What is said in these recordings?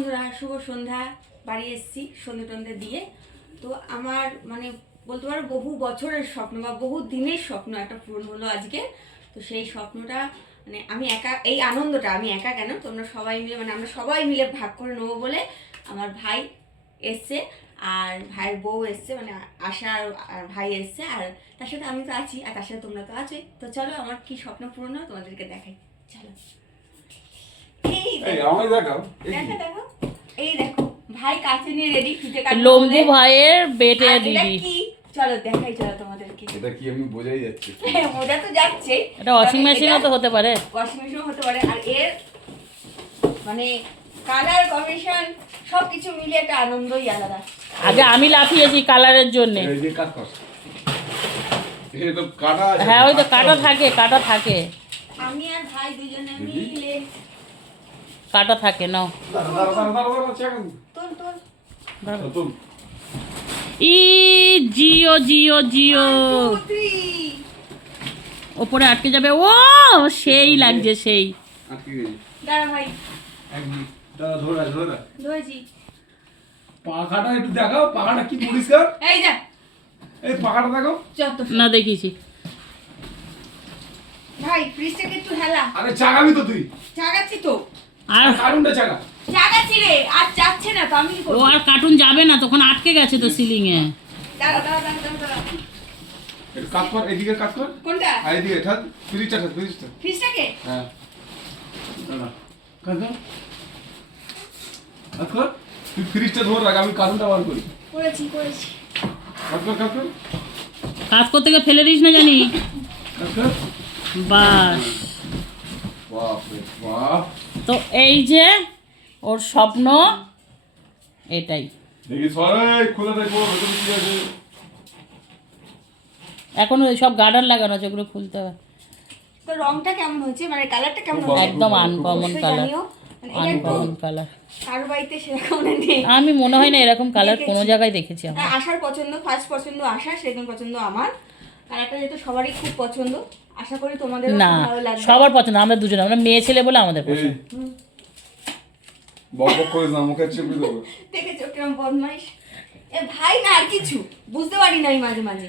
বন্ধুরা, শুভ সন্ধ্যা। বাড়ি এসেছি সন্ধ্যে টন্ধে দিয়ে। তো আমার মানে বলতে পারো বহু বছরের স্বপ্ন বা বহু দিনের স্বপ্ন একটা পূরণ হলো আজকে। তো সেই স্বপ্নটা মানে আমি একা, এই আনন্দটা আমি একা কেন, তোমরা সবাই মিলে মানে আমরা সবাই মিলে ভাগ করে নেবো বলে আমার ভাই এসছে আর ভাইয়ের বউ এসছে, মানে আশা আর ভাই এসছে, আর তার সাথে আমি তো আছি, আর তার সাথে তোমরা তো আছোই। তো চলো আমার কি স্বপ্ন পূরণ হয় তোমাদেরকে দেখাই, চলো। এই দেখো ভাই কাছে নিয়ে রেডি, ফিতে কাটবে লম্বু ভাইয়ের বেটে দিদি। কি চলো দেখাই, চলো তোমাদেরকে। এটা কি আমি বোঝাই যাচ্ছে? বোঝা তো যাচ্ছে, এটা ওয়াশিং মেশিনও তো হতে পারে, ওয়াশিং মেশিনও হতে পারে। আর এর মানে কালার কম্বিনেশন সবকিছু মিলে একটা আনন্দই আলাদা। আগে আমি লাফিয়েছি কালারের জন্য। এই যে কাট কর, এই তো কাটা আছে। হ্যাঁ ওই তো কাটা থাকে, কাটা থাকে, আমি আর ভাই দুজনে মিলে কাটা থাকে। নাও তোল তোল। তো ই জিও জিও জিও, 1 2 3 ওপরে আটকে যাবে। ও সেই লাগছে, সেই। আটকে গেছি। দাঁড়া ভাই, এক মিনিট দাঁড়া, ধরে ধরে ধরেছি। পাখাটা একটু দেখাও, পাখাটা কি পরিষ্কার। এই যা, এই পাখাটা দেখো। যত না দেখিছি ভাই ফ্রিজটাকে একটু হেলা। আরে চাগাবি তো তুই? জাগাচ্ছি তো, আর কারণটা চাগা। জাগাচ্ছি রে, আর যাচ্ছে না তো আমি কি ও করব? আর কার্টুন যাবে না, তখন আটকে গেছে তো সিলিং এ। দাঁড়া দাঁড়া দাঁড়া দাঁড়া। একটু কাট কর, এদিকে কাট কর। কোনটা? আর এদিকে ঠাক, ফ্রিজটা ঠাক, ফ্রিজটা। ফ্রিজটাকে হ্যাঁ দাঁড়া, কাট কর, কাট কর। তুই ফ্রিজটা ধরে রাখ, আমি কারণটা বার করি। করেছি। কাট কর, কাট কর, কাজ করতে গিয়ে ফেলে দিস না জানি। কাট কর। বাস। বাপ রে বাপ। তো এই যে ওর স্বপ্ন এটাই। দেখি সরাই খুলে দেখবো ভেতরে কি আছে। এখনো সব গার্ডার লাগানো আছে, ওগুলো খুলতে হবে। তো রংটা কেমন হয়েছে, মানে কালারটা কেমন খুব হয়েছে? একদম আনকমন অবশ্যই কালার, জানিও। মানে এটা একটু আনকমন কালার। কারো বাড়িতে সেরকম নেই। আমি মনে হয় না এরকম কালার দেখেছি। কোনো জায়গায় দেখেছি আমি। হ্যাঁ, আশার পছন্দ, ফার্স্ট পছন্দ আশা, সেকেন্ড পছন্দ আমার। কালারটা যেহেতু সবারই খুব পছন্দ, আশা করি তোমাদেরও না খুব ভালো লাগবে। সবার পছন্দ, আমরা দুজনে, আমরা মেয়ে ছেলে বলে আমাদের এই পছন্দ। বক বক করে না, মুখে চেপে দেবো। দেখেছো কিরম বদমাইশ? এ ভাই না আর কিছু বুঝতে পারি নাই মাঝে মাঝে।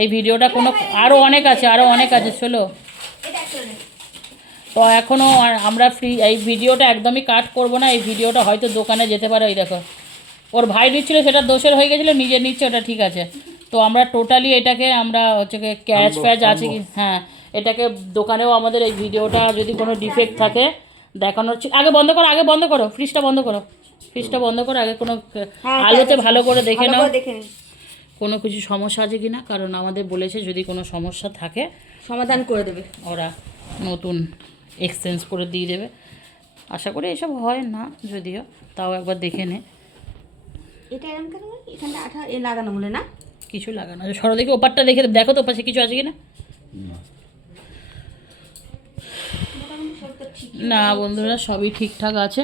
এই ভিডিওটা কোনো আরো অনেক আছে, আরো অনেক আছে, চলো। এটা একটা নে। তো এখনো আমরা ফ্রি, এই ভিডিওটা একদমই কাট করব না। এই ভিডিওটা হয়তো দোকানে যেতে পারে। ওই দেখো ওর ভাই নিচ্ছিল, সেটা দোষের হয়ে গেছিলো, নিজে নিচ্ছে, ওটা ঠিক আছে। তো আমরা টোটালি এটাকে আমরা হচ্ছে ক্যাশ ফ্যাচ আছে কি, হ্যাঁ এটাকে দোকানেও আমাদের এই ভিডিওটা যদি কোনো ডিফেক্ট থাকে দেখানোর আগে বন্ধ করো, আগে বন্ধ করো, ফ্রিজটা বন্ধ করো, ফ্রিজটা বন্ধ করো, আগে কোনো হ্যাঁ, আলোতে ভালো করে দেখে ভালো নাও করে দেখে নিন, কোনো কিছু সমস্যা আছে কি না, কারণ আমাদের বলেছে যদি কোনো সমস্যা থাকে সমাধান করে দেবে। ওরা নতুন এক্সচেঞ্জ করে দিয়ে দেবে। আশা করি এসব হয় না, যদিও তাও একবার দেখে নে। এটা এরকম কেন বলে? এখানটা আঠা এ লাগানো বলে না? কিছু লাগানো আছে, সরো দেখি ওপারটা দেখে দেখো তো পাশে কিছু আছে কি না। মোটামুটি সব তো ঠিক। না বন্ধুরা সবই ঠিকঠাক আছে।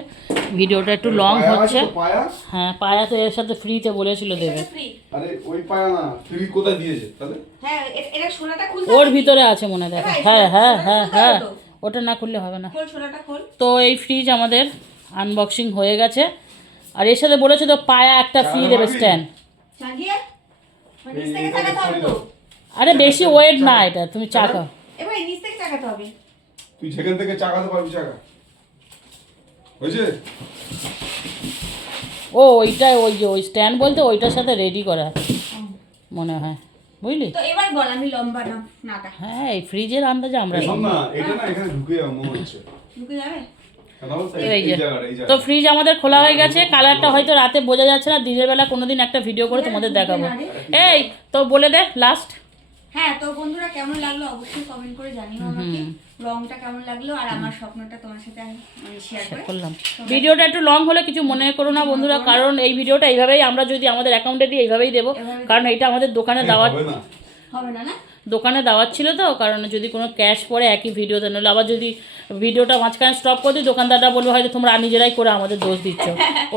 ভিডিওটা একটু লং হচ্ছে। পায়া? হ্যাঁ পায়া তো এর সাথে ফ্রিতে বলেছিল দেবে। এটা ফ্রি। আরে ওই পায়া না, ফ্রি কোথায় দিয়েছে তাহলে? হ্যাঁ, এটা সোনাটা খুলতে ওর হবে কি? ভিতরে আছে মনে হয়, দেখো। ভাই, হ্যাঁ হ্যাঁ সোনাটা হ্যাঁ খুলতে হ্যাঁ, হবে তো। ওটা না খুললে হবে না। খোল, সোনাটা খোল। তো এই ফ্রিজ আমাদের আনবক্সিং হয়ে গেছে। আর এর সাথে বলেছে তো পায়া একটা ফ্রি দেবে, স্ট্যান্ড। চাগিয়ে মানে নিচ থেকে চাগাতে হবে তো। আরে বেশি ওয়েট না এটা, তুমি চাকাও। এবার নিচ থেকে চাগাতে হবে। তুই যেখান থেকে চাকাতে পারবি চাকা হয়েছে। ও ওইটা, ওই যে ওই স্ট্যান্ড বলতে ওইটার সাথে রেডি করা মনে হয়, বুঝলি। তো এবার বল আমি লম্বা না নাটা হ্যাঁ এই ফ্রিজের আন্দাজে আমরা শোন না, এটা না এখানে ঢুকে যাও মনে হচ্ছে। ঢুকে যাবে। এই যে জায়গাটা, এই তো জায়গাটা। ফ্রিজ আমাদের খোলা হয়ে গেছে। কালারটা হয়তো রাতে বোঝা যাচ্ছে না, দিনের বেলা কোনোদিন একটা ভিডিও করে তোমাদের দেখাবো। এই তো বলে দে লাস্ট। হ্যাঁ, তো বন্ধুরা কেমন লাগলো অবশ্যই কমেন্ট করে জানিও আমাকে। রংটা কেমন লাগলো আর আমার স্বপ্নটা তোমার সাথে আমি মানে শেয়ার করে করলাম। ভিডিওটা একটু লং হলে কিছু মনে করো না বন্ধুরা, কারণ এই ভিডিওটা এইভাবেই আমরা যদি আমাদের অ্যাকাউন্টে দিই এইভাবেই দেবো, কারণ এটা আমাদের দোকানে দেওয়া, হবে না। হবে না না? দোকানে দেওয়ার ছিল তো, কারণ যদি কোনো ক্যাশ পড়ে একই ভিডিওতে, নাহলে আবার যদি ভিডিওটা মাঝখানে স্টপ করে দিই দোকানদাররা বলবে হয়তো তোমরা নিজেরাই করে আমাদের দোষ দিচ্ছ।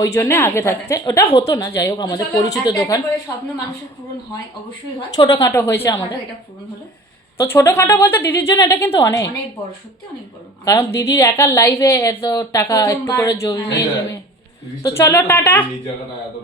ওই জন্য আগে থাকতে ওটা হতো না। যাই হোক আমাদের চলো, পরিচিত একটা একটা দোকান, করে স্বপ্ন মানুষের পূরণ হয়, অবশ্যই হয়। ছোটোখাটো হয়েছে আমাদের। এটা পূরণ হলো। তো ছোটোখাটো বলতে দিদির জন্য এটা কিন্তু অনেক, অনেক বড়, সত্যি অনেক বড়। কারণ দিদির একার লাইফে এত টাকা একটু করে জমিয়ে হ্যাঁ। জমিয়ে। তো চলো টাটা। এই জায়গাটা এত